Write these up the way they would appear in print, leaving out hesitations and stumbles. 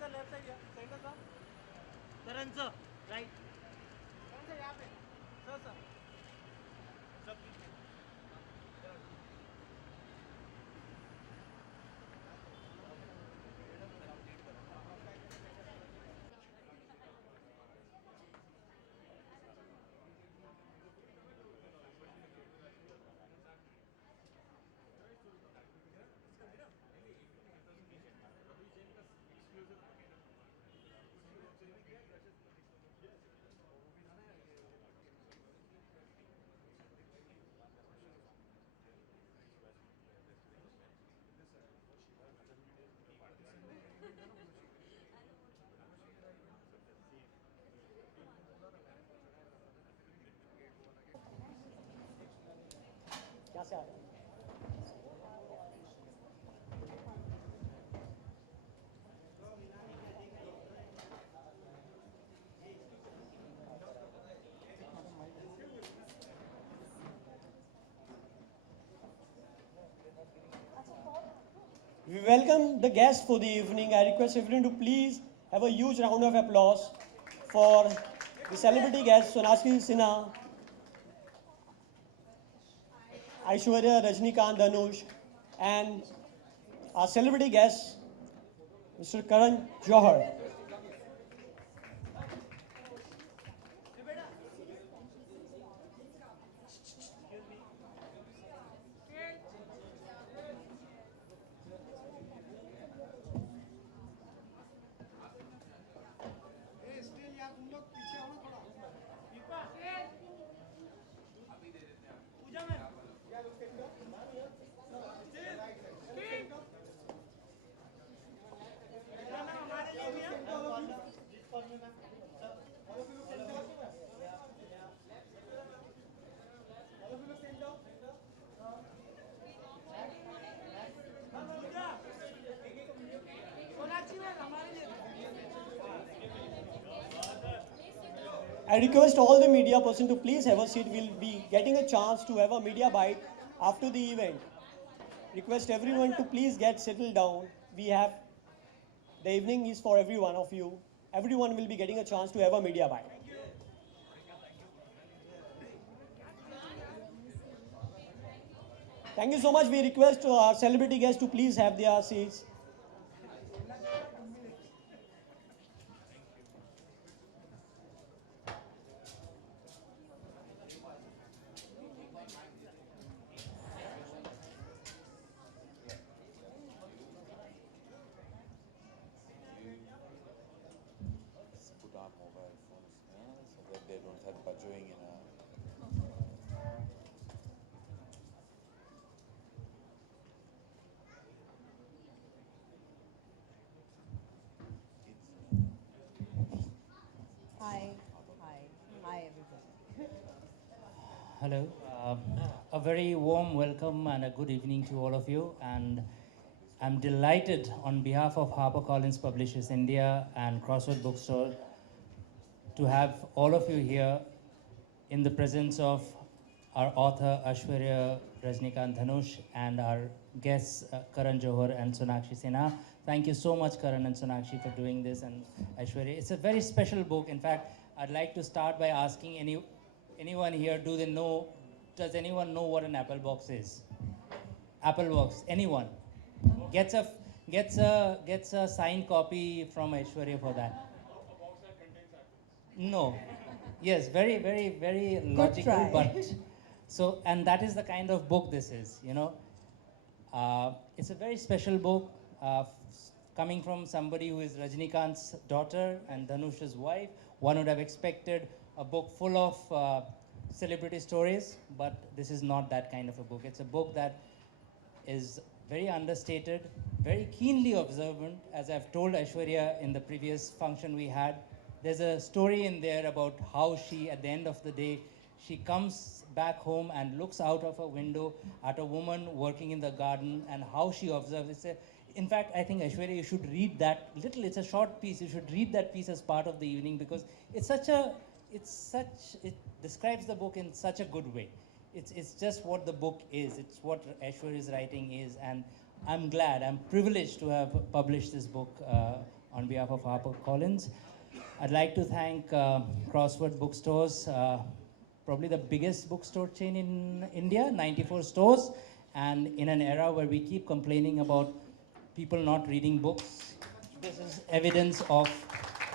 sir, left side, yeah. Center, sir. Karan, sir. Right. Karan, sir, यहाँ पे. Sir, sir. Sir, please. क्या से आ रहा है? We welcome the guests for the evening. I request everyone to please have a huge round of applause for the celebrity guests Sonakshi Sinha, Aishwaryaa Rajinikanth Dhanush, and our celebrity guest, Mr. Karan Johar. I request all the media person to please have a seat. We'll be getting a chance to have a media bite after the event. Request everyone to please get settled down. The evening is for every one of you. Everyone will be getting a chance to have a media bite. Thank you so much. We request our celebrity guests to please have their seats. Put our mobile phones so that they don't have budging in a. Hi, hi, hi everybody. Hello. A very warm welcome and a good evening to all of you. And I'm delighted on behalf of HarperCollins Publishers India and Crossroad Bookstore to have all of you here in the presence of our author Aishwaryaa Rajinikanth Dhanush and our guests Karan Johar and Sonakshi Sinha. Thank you so much, Karan and Sonakshi, for doing this, and Aishwarya. It's a very special book. In fact, I'd like to start by asking anyone here, does anyone know what an apple box is? Apple box, anyone? Gets a signed copy from Aishwarya for that. No. Yes, very, very, very logical, try. but so, and that is the kind of book this is, you know. It's a very special book coming from somebody who is Rajinikanth's daughter and Dhanush's wife. One would have expected a book full of celebrity stories, but this is not that kind of a book. It's a book that is very understated, very keenly observant. As I've told Aishwarya in the previous function we had, there's a story in there about how she, at the end of the day, she comes back home and looks out of a window at a woman working in the garden and how she observes. In fact, I think, Aishwarya, you should read that little, it's a short piece, you should read that piece as part of the evening because it describes the book in such a good way. It's just what the book is, it's what Aishwarya's writing is, and I'm glad, I'm privileged to have published this book on behalf of HarperCollins. I'd like to thank Crossword Bookstores, probably the biggest bookstore chain in India, 94 stores. And in an era where we keep complaining about people not reading books, this is evidence of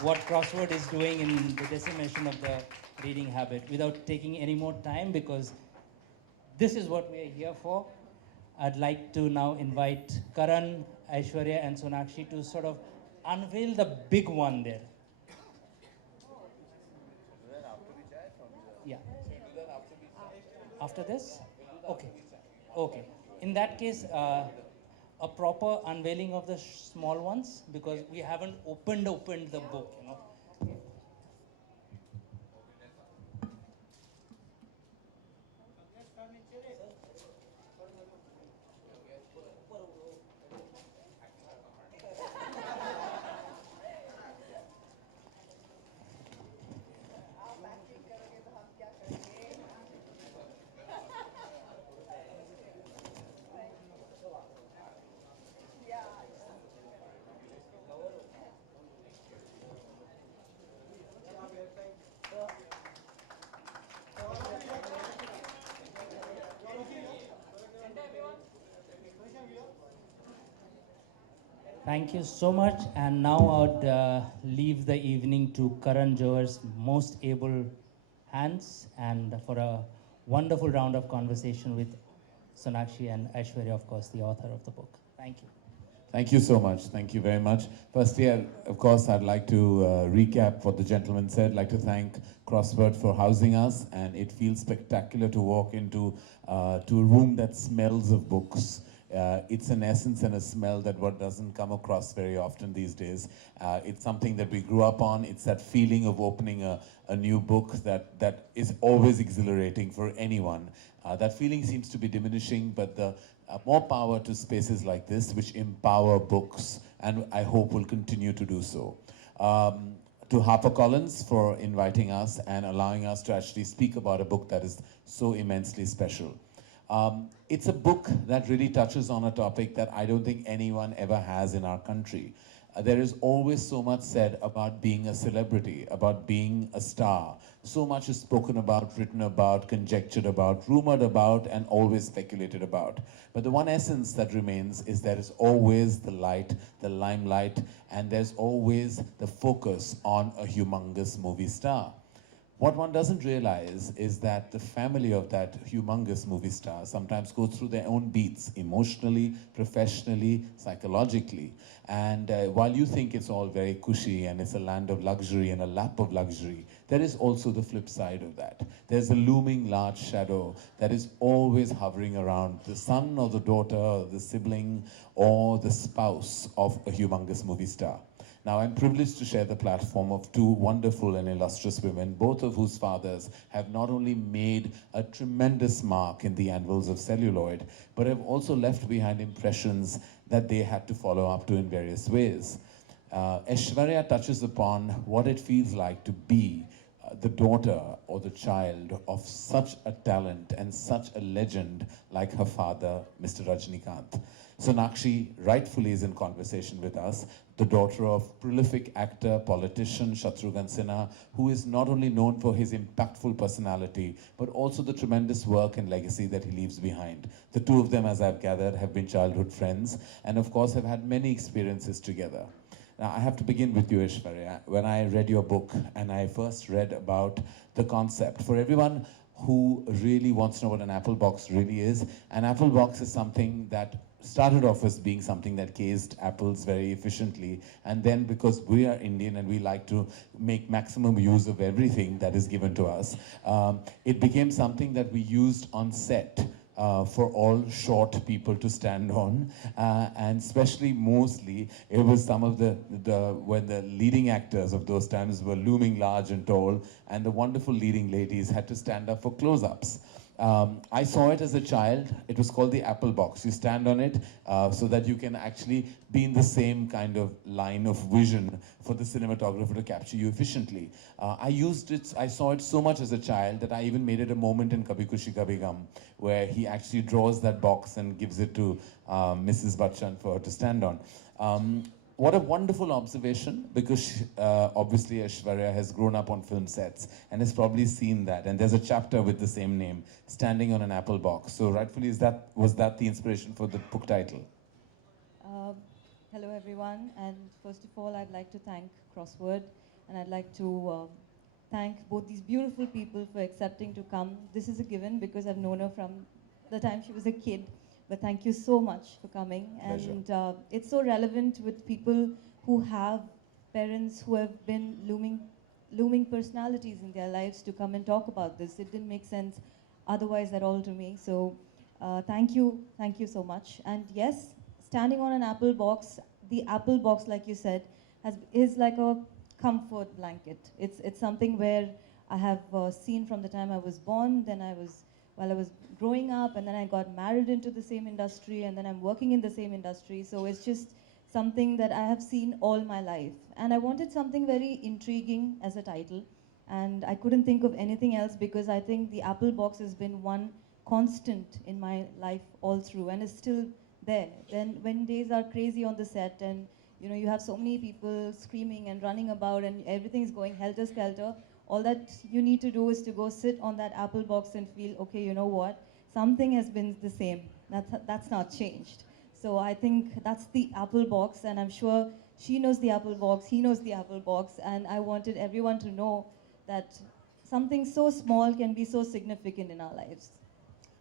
what Crossword is doing in the decimation of the reading habit. Without taking any more time, because this is what we are here for, I'd like to now invite Karan, Aishwarya, and Sonakshi to sort of unveil the big one there. Yeah. After this? Okay. Okay. In that case, a proper unveiling of the small ones, because we haven't opened the book, you know. Thank you so much. And now I would leave the evening to Karan Johar's most able hands, and for a wonderful round of conversation with Sonakshi and Aishwarya, of course, the author of the book. Thank you. Thank you so much. Thank you very much. Firstly, of course, I'd like to recap what the gentleman said. I'd like to thank Crossword for housing us, and it feels spectacular to walk into to a room that smells of books. It's an essence and a smell that what doesn't come across very often these days. It's something that we grew up on. It's that feeling of opening a new book that is always exhilarating for anyone. That feeling seems to be diminishing, but the more power to spaces like this, which empower books, and I hope will continue to do so. To HarperCollins for inviting us and allowing us to actually speak about a book that is so immensely special. It's a book that really touches on a topic that I don't think anyone ever has in our country. There is always so much said about being a celebrity, about being a star. So much is spoken about, written about, conjectured about, rumored about, and always speculated about. But the one essence that remains is there is always the light, the limelight, and there's always the focus on a humongous movie star. What one doesn't realize is that the family of that humongous movie star sometimes goes through their own beats, emotionally, professionally, psychologically. And while you think it's all very cushy and it's a land of luxury and a lap of luxury, there is also the flip side of that. There's a looming large shadow that is always hovering around the son or the daughter, or the sibling, or the spouse of a humongous movie star. Now, I'm privileged to share the platform of two wonderful and illustrious women, both of whose fathers have not only made a tremendous mark in the anvils of celluloid, but have also left behind impressions that they had to follow up to in various ways. Aishwarya touches upon what it feels like to be the daughter or the child of such a talent and such a legend like her father, Mr. Rajinikanth. Sonakshi rightfully is in conversation with us, the daughter of prolific actor, politician Shatrughan Sinha, who is not only known for his impactful personality, but also the tremendous work and legacy that he leaves behind. The two of them, as I've gathered, have been childhood friends, and of course have had many experiences together. Now, I have to begin with you, Aishwarya. When I read your book, and I first read about the concept, for everyone who really wants to know what an apple box really is, an apple box is something that started off as being something that cased apples very efficiently, and then because we are Indian and we like to make maximum use of everything that is given to us, it became something that we used on set for all short people to stand on, and especially mostly it was some of when the leading actors of those times were looming large and tall, and the wonderful leading ladies had to stand up for close-ups. I saw it as a child. It was called the apple box. You stand on it so that you can actually be in the same kind of line of vision for the cinematographer to capture you efficiently. I saw it so much as a child that I even made it a moment in Kabhi Khushi Kabhi Gham, where he actually draws that box and gives it to Mrs. Bachchan for her to stand on. what a wonderful observation, because obviously Aishwarya has grown up on film sets and has probably seen that. And there's a chapter with the same name, Standing on an Apple Box. So rightfully, was that the inspiration for the book title? Hello, everyone. And first of all, I'd like to thank Crossword, and I'd like to thank both these beautiful people for accepting to come. This is a given because I've known her from the time she was a kid. But thank you so much for coming. Pleasure. And it's so relevant with people who have parents who have been looming personalities in their lives to come and talk about this. It didn't make sense otherwise at all to me. So thank you so much. And yes, standing on an apple box, the apple box, like you said, is like a comfort blanket. It's something where I have seen from the time I was born, then while I was growing up, and then I got married into the same industry, and then I'm working in the same industry. So it's just something that I have seen all my life. And I wanted something very intriguing as a title, and I couldn't think of anything else because I think the apple box has been one constant in my life all through, and is still there. Then when days are crazy on the set, and you have so many people screaming and running about, and everything's going helter-skelter, all that you need to do is to go sit on that apple box and feel, okay, you know what? Something has been the same. That's not changed. So I think that's the apple box, and I'm sure she knows the apple box, he knows the apple box, and I wanted everyone to know that something so small can be so significant in our lives.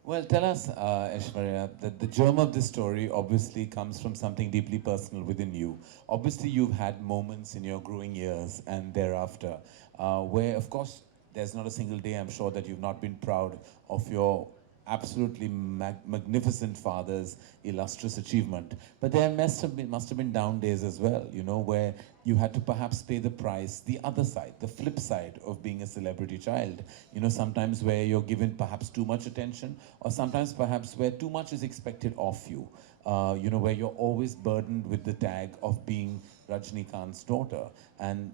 Well, tell us, Aishwarya, that the germ of this story obviously comes from something deeply personal within you. Obviously, you've had moments in your growing years and thereafter where, of course, there's not a single day, I'm sure, that you've not been proud of your absolutely magnificent father's illustrious achievement. But there must have been down days as well, where you had to perhaps pay the price, the other side, the flip side of being a celebrity child. Sometimes where you're given perhaps too much attention, or sometimes perhaps where too much is expected of you. Where you're always burdened with the tag of being Rajinikanth's daughter. And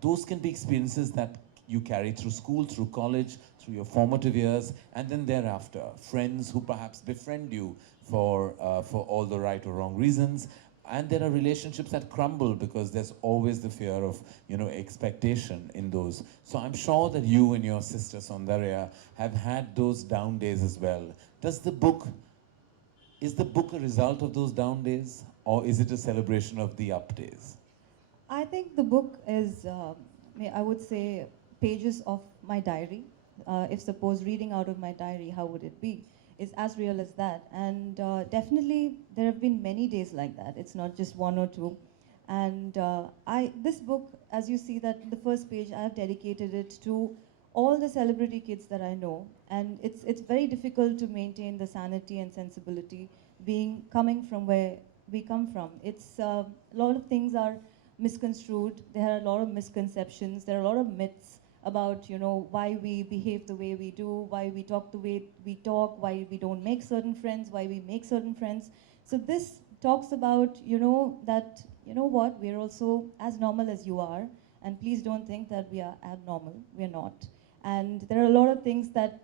those can be experiences that you carry through school, through college, through your formative years, and then thereafter. Friends who perhaps befriend you for all the right or wrong reasons. And there are relationships that crumble because there's always the fear of, expectation in those. So I'm sure that you and your sister Saundarya have had those down days as well. Is the book a result of those down days, or is it a celebration of the up days? I think the book is, I would say, pages of my diary. If suppose reading out of my diary, how would it be? It's as real as that. And definitely there have been many days like that. It's not just one or two. And this book, as you see that in the first page, I have dedicated it to all the celebrity kids that I know. And it's very difficult to maintain the sanity and sensibility coming from where we come from. It's a lot of things are misconstrued. There are a lot of misconceptions. There are a lot of myths about why we behave the way we do, why we talk the way we talk, why we don't make certain friends, why we make certain friends. So this talks about that what, we're also as normal as you are, and please don't think that we are abnormal. We're not. And there are a lot of things that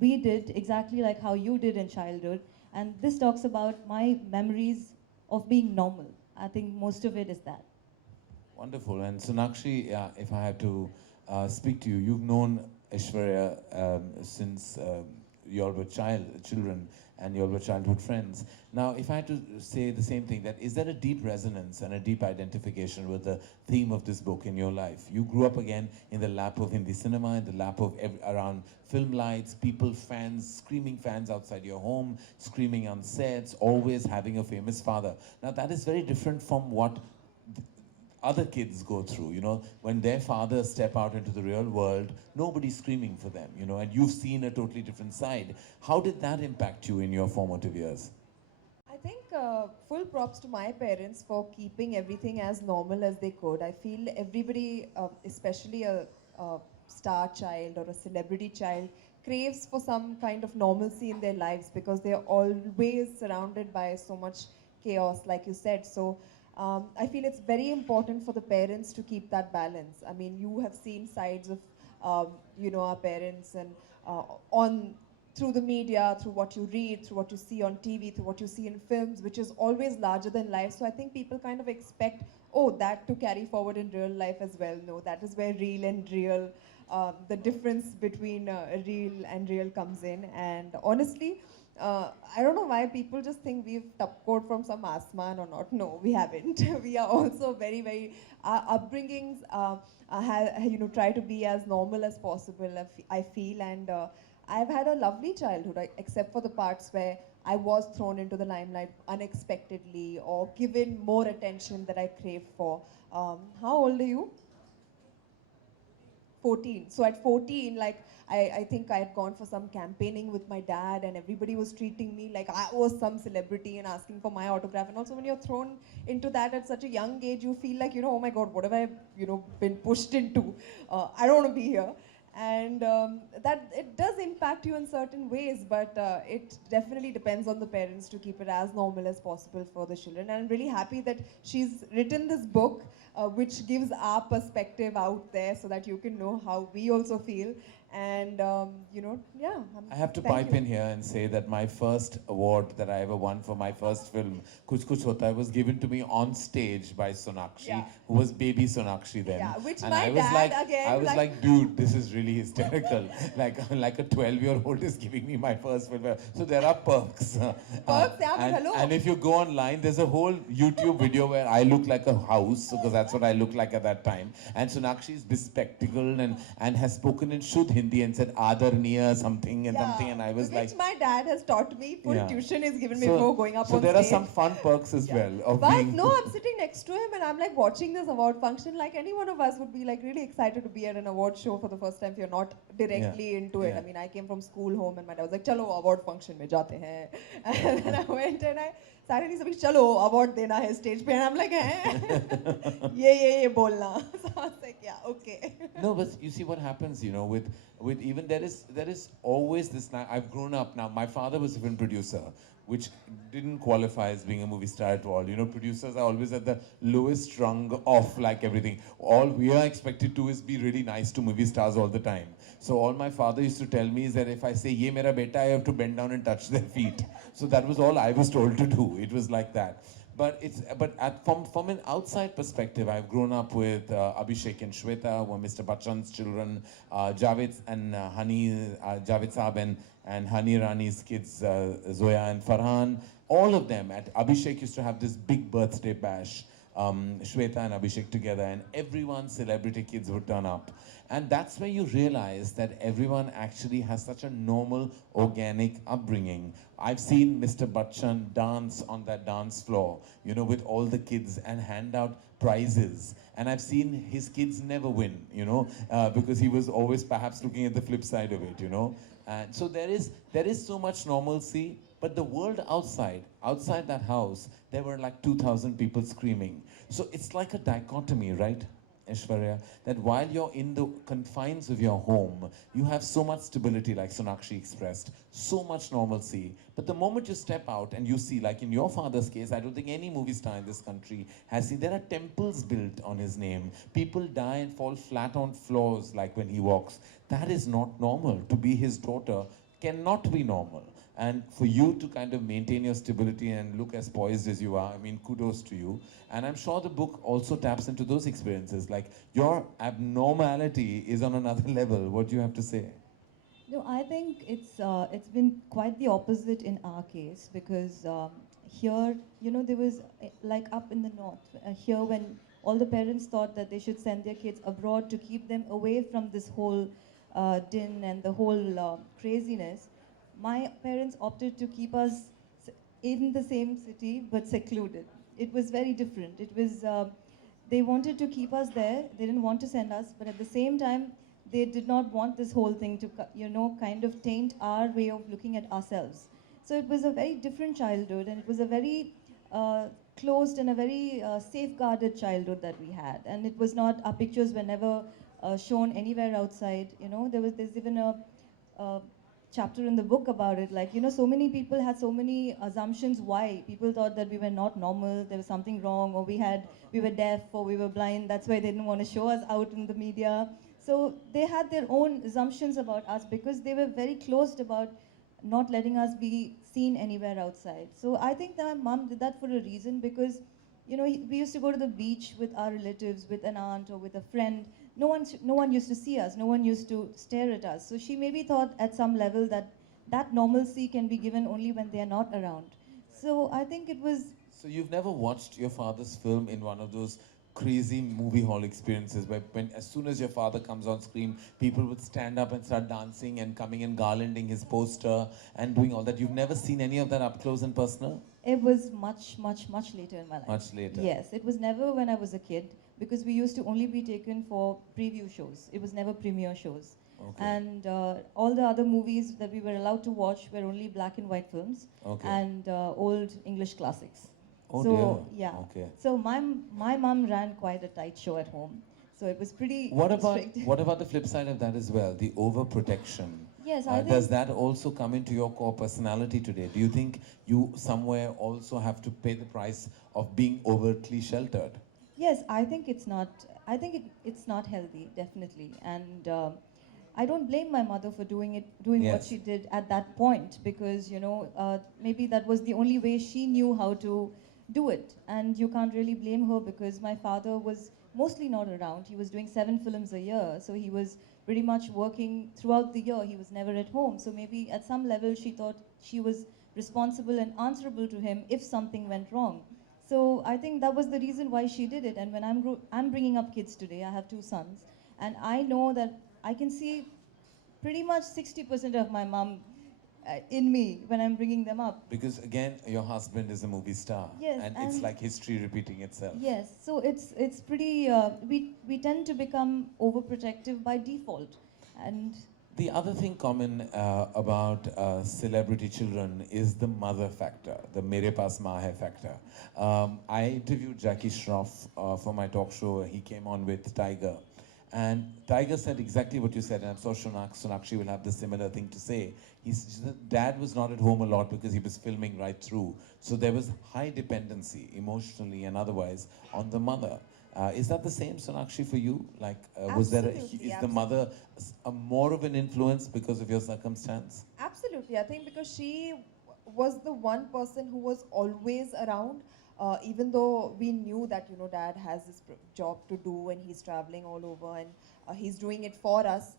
we did exactly like how you did in childhood, and this talks about my memories of being normal. I think most of it is that. Wonderful. And Sonakshi, if I had to speak to you, you've known Aishwarya since you all were children, and you all were childhood friends. Now, if I had to say the same thing, is there a deep resonance and a deep identification with the theme of this book in your life? You grew up again in the lap of Hindi cinema, in the lap of around film lights, people, fans, screaming fans outside your home, screaming on sets, always having a famous father. Now, that is very different from what other kids go through, when their fathers step out into the real world, nobody's screaming for them, and you've seen a totally different side. How did that impact you in your formative years? I think full props to my parents for keeping everything as normal as they could. I feel everybody, especially a star child or a celebrity child, craves for some kind of normalcy in their lives because they're always surrounded by so much chaos, like you said. So I feel it's very important for the parents to keep that balance. I mean, you have seen sides of, our parents and through the media, through what you read, through what you see on TV, through what you see in films, which is always larger than life. So I think people kind of expect, oh, that to carry forward in real life as well. No, that is where real and real, the difference between real and real comes in. And honestly, I don't know why people just think we've tupcoed from some asman or not. No, we haven't. We are also very, very, our upbringings try to be as normal as possible, I feel. And I've had a lovely childhood, except for the parts where I was thrown into the limelight unexpectedly or given more attention that I craved for. How old are you? 14. So at 14, like, I think I had gone for some campaigning with my dad, and everybody was treating me like I was some celebrity and asking for my autograph. And also when you're thrown into that at such a young age, you feel like, oh my God, what have I, been pushed into? I don't want to be here. And that it does impact you in certain ways, but it definitely depends on the parents to keep it as normal as possible for the children. And I'm really happy that she's written this book, which gives our perspective out there so that you can know how we also feel. And, yeah. I have to thank pipe you. in here and say that my first award that I ever won for my first film, Kuch Kuch Hota Hai, was given to me on stage by Sonakshi, Yeah. who was baby Sonakshi then. Yeah, which and my I was dad, like, again, I was like- like, dude, this is really hysterical. like a 12-year-old is giving me my first film. So there are perks. Perks, yeah, but hello. And if you go online, there's a whole YouTube video where I look like a house, because that's what I looked like at that time. And Sonakshi is bespectacled and has spoken in Shuddh Hindi and said Adarniya something and something, and I was which like, my dad has taught me. Full Yeah. tuition is given me before going up so on there stage. are some fun perks as well of But being. no, I'm sitting next to him and I'm like watching this award function. Like any one of us would be like really excited to be at an award show for the first time if you're not directly into it. Yeah. I mean, I came from school home and my dad was like, "Chalo award function mein jate hain." And then I went and I suddenly said, "Chalo award dena hai stage pe." And I'm like, "Eh, ye bolna." So I was like, "Yeah, okay." No, but you see what happens, with even there is always this. I've grown up now. My father was a film producer, which didn't qualify as being a movie star at all. Producers are always at the lowest rung of like everything. All we are expected to is be really nice to movie stars all the time. So all my father used to tell me is that if I say, "Ye mera beta," I have to bend down and touch their feet. So that was all I was told to do. It was like that. But from an outside perspective, I've grown up with Abhishek and Shweta, who are Mr. Bachchan's children, Javed and Javed Saab and Hani Rani's kids, Zoya and Farhan. All of them. Abhishek used to have this big birthday bash. Shweta and Abhishek together, and everyone's celebrity kids would turn up. And that's where you realize that everyone actually has such a normal, organic upbringing. I've seen Mr. Bachchan dance on that dance floor, with all the kids and hand out prizes. And I've seen his kids never win, because he was always perhaps looking at the flip side of it, And so there is so much normalcy. But the world outside that house, there were like 2,000 people screaming. So it's like a dichotomy, right, Aishwarya? That while you're in the confines of your home, you have so much stability, like Sonakshi expressed, so much normalcy. But the moment you step out and you see, like in your father's case, I don't think any movie star in this country has seen, there are temples built on his name. People die and fall flat on floors like when he walks. That is not normal. To be his daughter cannot be normal. And for you to kind of maintain your stability and look as poised as you are, I mean, kudos to you. And I'm sure the book also taps into those experiences. Like, your abnormality is on another level. What do you have to say? No, I think it's been quite the opposite in our case, because here, there was like up in the north, here when all the parents thought that they should send their kids abroad to keep them away from this whole din and the whole craziness. My parents opted to keep us in the same city but secluded. It was very different. It was, they wanted to keep us there. They didn't want to send us, but at the same time, they did not want this whole thing to, kind of taint our way of looking at ourselves. So it was a very different childhood, and it was a very closed and a very safeguarded childhood that we had. And it was not, our pictures were never shown anywhere outside. There's even a chapter in the book about it. Like, so many people had so many assumptions why. People thought that we were not normal, there was something wrong, or we were deaf, or we were blind. That's why they didn't want to show us out in the media. So they had their own assumptions about us because they were very closed about not letting us be seen anywhere outside. So I think that my mom did that for a reason because, you know, we used to go to the beach with our relatives, with an aunt or with a friend. No one used to see us. No one used to stare at us. So she maybe thought at some level that that normalcy can be given only when they are not around. So I think it was. So you've never watched your father's film in one of those crazy movie hall experiences where when as soon as your father comes on screen, people would stand up and start dancing and coming and garlanding his poster and doing all that. You've never seen any of that up close and personal? It was much later in my life. Much later. Yes, it was never when I was a kid because we used to only be taken for preview shows. It was never premiere shows. Okay. And all the other movies that we were allowed to watch were only black and white films Okay. and old English classics. Oh so dear. yeah. Okay. So my mum ran quite a tight show at home. So it was pretty strict. What about the flip side of that as well? The overprotection. Yes, I Does think that also come into your core personality today? Do you think you somewhere also have to pay the price of being overtly sheltered? yes, I think it's not. I think it's not healthy, definitely, and I don't blame my mother for doing what Yes. she did at that point because maybe that was the only way she knew how to do it, and you can't really blame her because my father was mostly not around. He was doing 7 films a year, so he was pretty much working throughout the year. He was never at home, so maybe at some level she thought she was responsible and answerable to him if something went wrong. So I think that was the reason why she did it. And when I'm bringing up kids today, I have 2 sons, and I know that I can see pretty much 60% of my mom in me when I'm bringing them up. Because again, your husband is a movie star. Yes, and it's and- like history repeating itself. Yes, so it's pretty. We tend to become overprotective by default, and The other thing common about celebrity children is the mother factor, the mere paas maa hai factor. I interviewed Jackie Shroff for my talk show. He came on with Tiger. And Tiger said exactly what you said, and I'm sure Sonakshi will have the similar thing to say. He said dad was not at home a lot because he was filming right through. So there was high dependency, emotionally and otherwise, on the mother. Is that the same, Sonakshi, for you? Like, was there Absolutely, is the mother more of an influence because of your circumstance? Absolutely. I think because she was the one person who was always around, even though we knew that, dad has this job to do and he's traveling all over and he's doing it for us.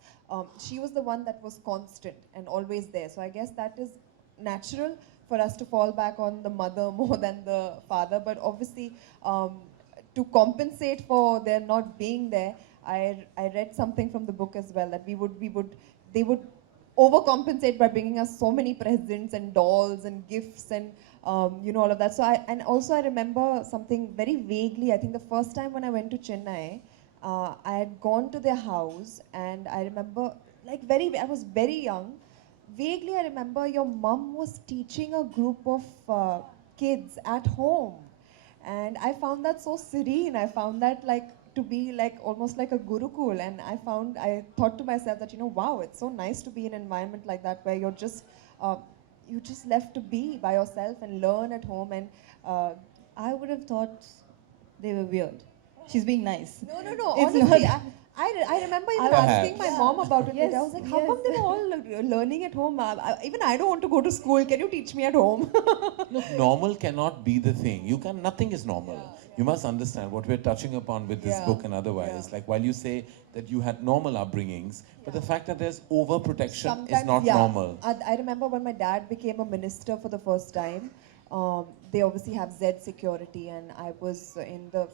She was the one that was constant and always there. So I guess that is natural for us to fall back on the mother more than the father. But obviously, to compensate for their not being there, I read something from the book as well that they would overcompensate by bringing us so many presents and dolls and gifts and all of that. So I remember something very vaguely. I think the first time when I went to Chennai, I had gone to their house and I remember I was very young. Vaguely I remember your mum was teaching a group of kids at home. And I found that so serene. I found that to be almost like a gurukul. And I thought to myself that, wow, it's so nice to be in an environment like that where you're just left to be by yourself and learn at home. And I would have thought they were weird. She's being nice. no, It's honestly, not- I remember even Perhaps. asking my mom about it. Yes, I was like, how yes. come they were all learning at home? Even I don't want to go to school. Can you teach me at home? Look, normal cannot be the thing. Nothing is normal. You must understand what we're touching upon with this Yeah, book and otherwise. yeah. Like while you say that you had normal upbringings, but the fact that there's overprotection is Sometimes, not yeah. normal. I remember when my dad became a minister for the first time. They obviously have Z security, and I was in the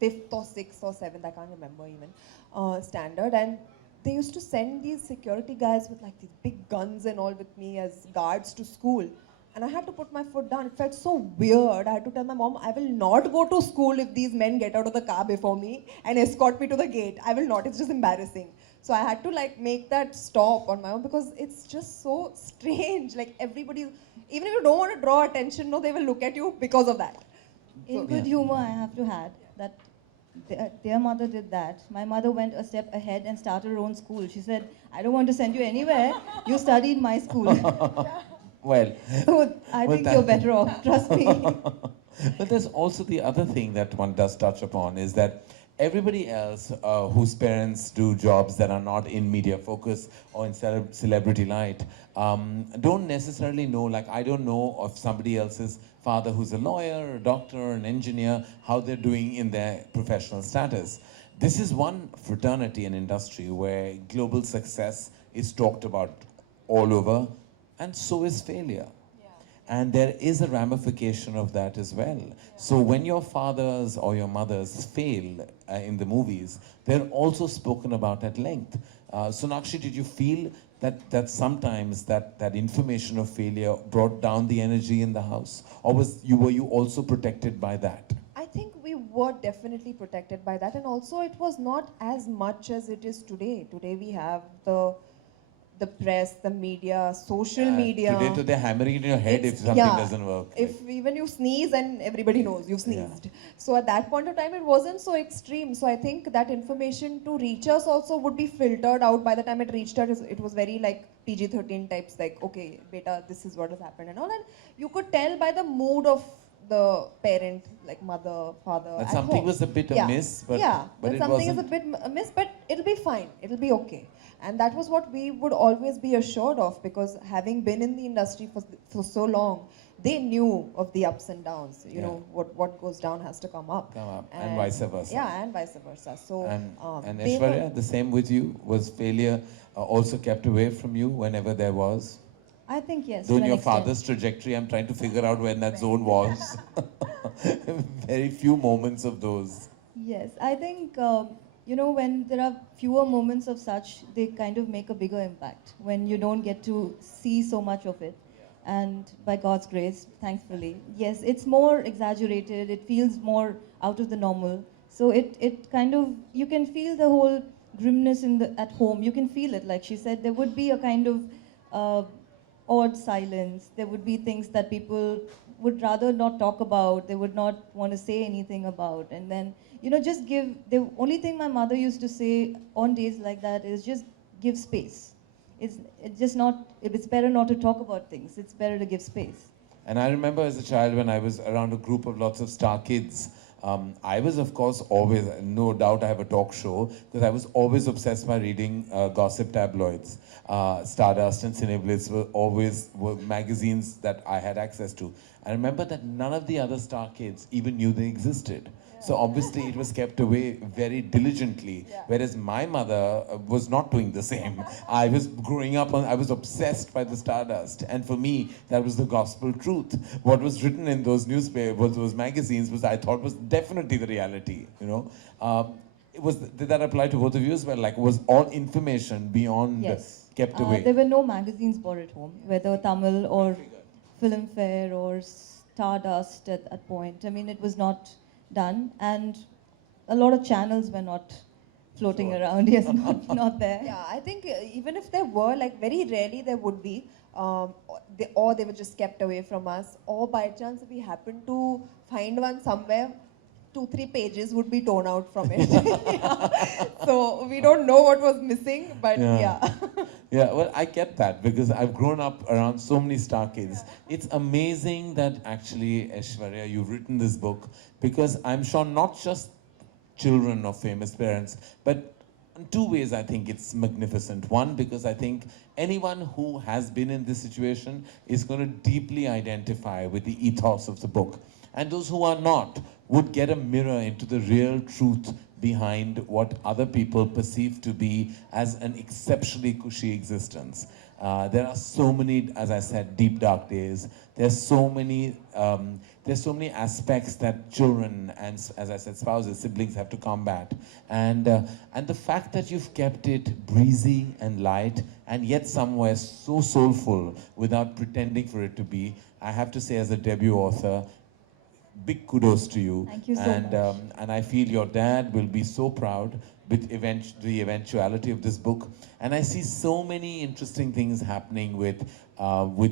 fifth or sixth or seventh, I can't remember even, standard. And they used to send these security guys with these big guns and all with me as guards to school. And I had to put my foot down. It felt so weird. I had to tell my mom, I will not go to school if these men get out of the car before me and escort me to the gate. I will not. It's just embarrassing. So I had to make that stop on my own because it's just so strange. Everybody, even if you don't want to draw attention, no, they will look at you because of that. In good humor, I have to add that their mother did that. My mother went a step ahead and started her own school. She said, I don't want to send you anywhere. You study in my school. Well, So I think you're better off, trust me. but there's also the other thing that one does touch upon is that everybody else whose parents do jobs that are not in media focus or in celebrity light don't necessarily know, like I don't know of somebody else's father who's a lawyer, a doctor, an engineer, how they're doing in their professional status. This is one fraternity and industry where global success is talked about all over, and so is failure. And there is a ramification of that as well. So when your fathers or your mothers fail in the movies, they're also spoken about at length. Sonakshi, did you feel that sometimes that information of failure brought down the energy in the house? Or were you also protected by that? I think we were definitely protected by that, and also it was not as much as it is today. Today we have the press, the media, social media. Today they're hammering it in your head if something doesn't work. If even you sneeze and everybody knows you sneezed. So at that point of time, it wasn't so extreme. So I think that information to reach us also would be filtered out. By the time it reached us, it was very like PG-13 types, like, okay, beta, this is what has happened and all. And you could tell by the mood of the parent, like mother, father. That at something home. was a bit amiss, but, but it something wasn't. is a bit amiss, but it'll be fine. It'll be okay. And that was what we would always be assured of, because having been in the industry for so long, they knew of the ups and downs. You know, what goes down has to come up. And vice versa. Yeah, and vice versa. So, and Aishwarya, the same with you? Was failure also kept away from you whenever there was? I think yes. Though to in an your extent. father's trajectory, I'm trying to figure out when that zone was. Very few moments of those. Yes, I think, you know, when there are fewer moments of such, they kind of make a bigger impact when you don't get to see so much of it. And by God's grace, thankfully, yes, it's more exaggerated, it feels more out of the normal. So it kind of, you can feel the whole grimness at home. You can feel it, like she said, there would be a kind of odd silence. There would be things that people would rather not talk about. They would not want to say anything about. And then, you know, just give, the only thing my mother used to say on days like that is just give space. It's just not, it's better not to talk about things. It's better to give space. And I remember as a child when I was around a group of lots of star kids, I was, of course, always, no doubt I have a talk show, because I was always obsessed by reading gossip tabloids. Stardust and Celebs were magazines that I had access to. I remember that none of the other star kids even knew they existed. So obviously it was kept away very diligently, whereas my mother was not doing the same. I was growing up I was obsessed by the Stardust, and for me that was the gospel truth. What was written in those newspapers, those magazines, I thought was definitely the reality. You know, did that apply to both of you as well? Like, was all information beyond kept away? There were no magazines bought at home, whether Tamil or Filmfare or Stardust at that point. I mean, it was not done, and a lot of channels were not floating around. Yes, not there. Yeah, I think even if there were, like very rarely there would be, or they were just kept away from us, or by chance if we happened to find one somewhere, 2-3 pages would be torn out from it. So we don't know what was missing, but yeah. Yeah, well, I get that because I've grown up around so many star kids. It's amazing that actually, Aishwarya, you've written this book, because I'm sure not just children of famous parents, but in two ways I think it's magnificent. One, because I think anyone who has been in this situation is going to deeply identify with the ethos of the book. And those who are not would get a mirror into the real truth behind what other people perceive to be as an exceptionally cushy existence. There are so many, as I said, deep dark days. There's so many aspects that children and, as I said, spouses, siblings have to combat. And the fact that you've kept it breezy and light, and yet somewhere so soulful without pretending for it to be, I have to say, as a debut author, big kudos to you. Thank you so much. And I feel your dad will be so proud with the eventuality of this book. And I see so many interesting things happening with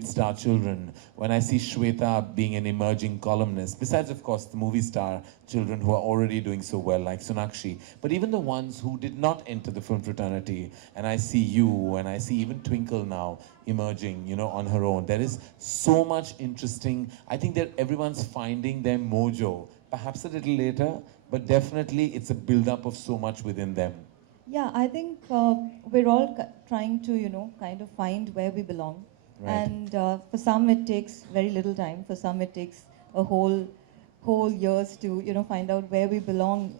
Star Children. When I see Shweta being an emerging columnist, besides, of course, the movie star children who are already doing so well, like Sonakshi, but even the ones who did not enter the film fraternity, and I see you, and I see even Twinkle now emerging, you know, on her own. There is so much interesting. I think that everyone's finding their mojo perhaps a little later, but definitely it's a build-up of so much within them. Yeah, I think we're all trying to, kind of find where we belong. Right. And for some, it takes very little time. For some, it takes a whole years to, find out where we belong,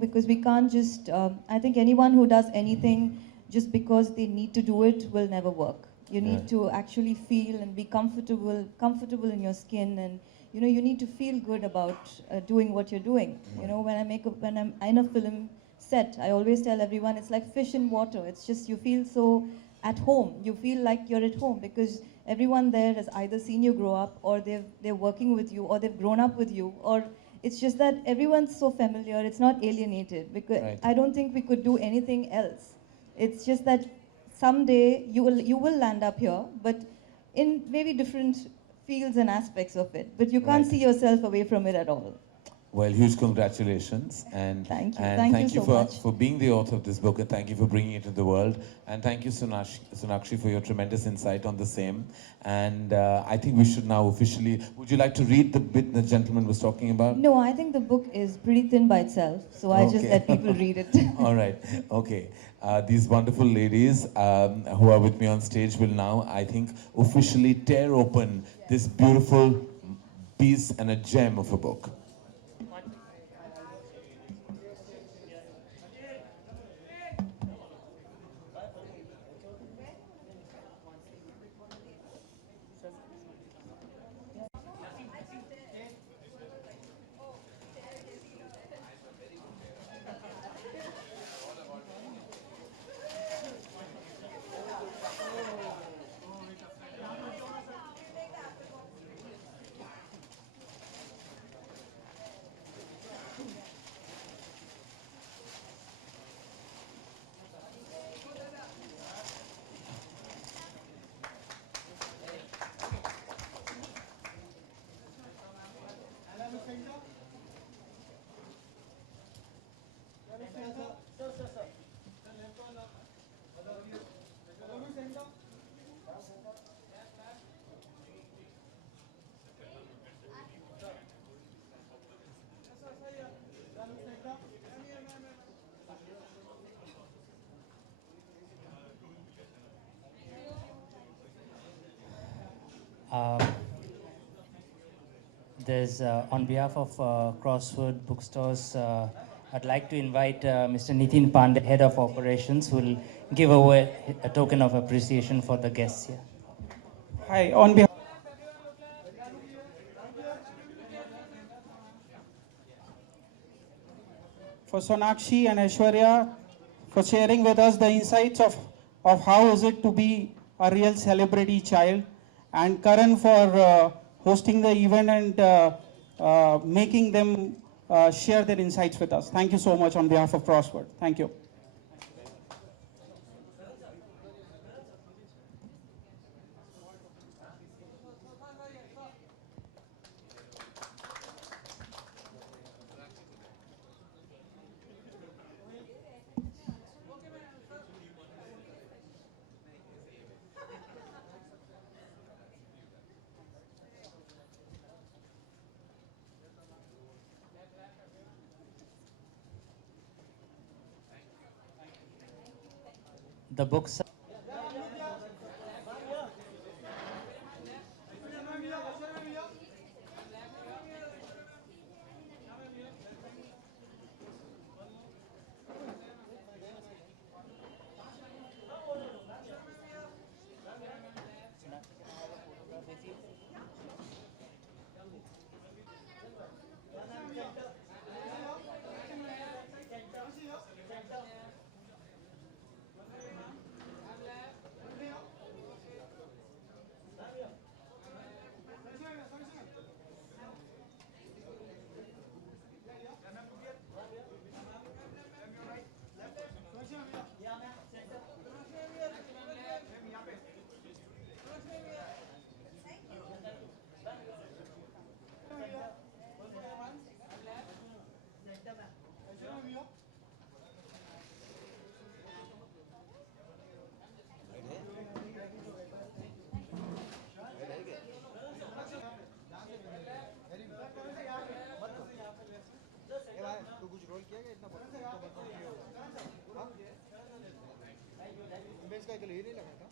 because we can't just, I think anyone who does anything just because they need to do it will never work. You need Right. to actually feel and be comfortable in your skin, and you need to feel good about doing what you're doing. When I'm in a film set, I always tell everyone it's like fish in water. It's just you feel so at home. You feel like you're at home because everyone there has either seen you grow up, or they're working with you, or they've grown up with you, or it's just that everyone's so familiar. It's not alienated because Right. I don't think we could do anything else. It's just that someday you will land up here, but in maybe different fields and aspects of it. But you can't Right. see yourself away from it at all. Well, huge congratulations, and Thank you. and Thank you so much. for being the author of this book, and thank you for bringing it to the world, and thank you, Sonakshi, for your tremendous insight on the same. And I think we should now officially. Would you like to read the bit the gentleman was talking about? No, I think the book is pretty thin by itself, so I just Okay. let people read it. All right. Okay. These wonderful ladies who are with me on stage will now, I think, officially tear open this beautiful piece and a gem of a book. There's, on behalf of Crossword Bookstores, I'd like to invite Mr. Nitin Pandey, Head of Operations, who will give away a token of appreciation for the guests here. Hi, on behalf for Sonakshi and Aishwarya for sharing with us the insights of how is it to be a real celebrity child, and Karan for hosting the event and making them share their insights with us. Thank you so much on behalf of Crossword. Thank you. The books. किया क्या इतना बदनाम क्यों हो? हाँ? Image का ये नहीं लगा था?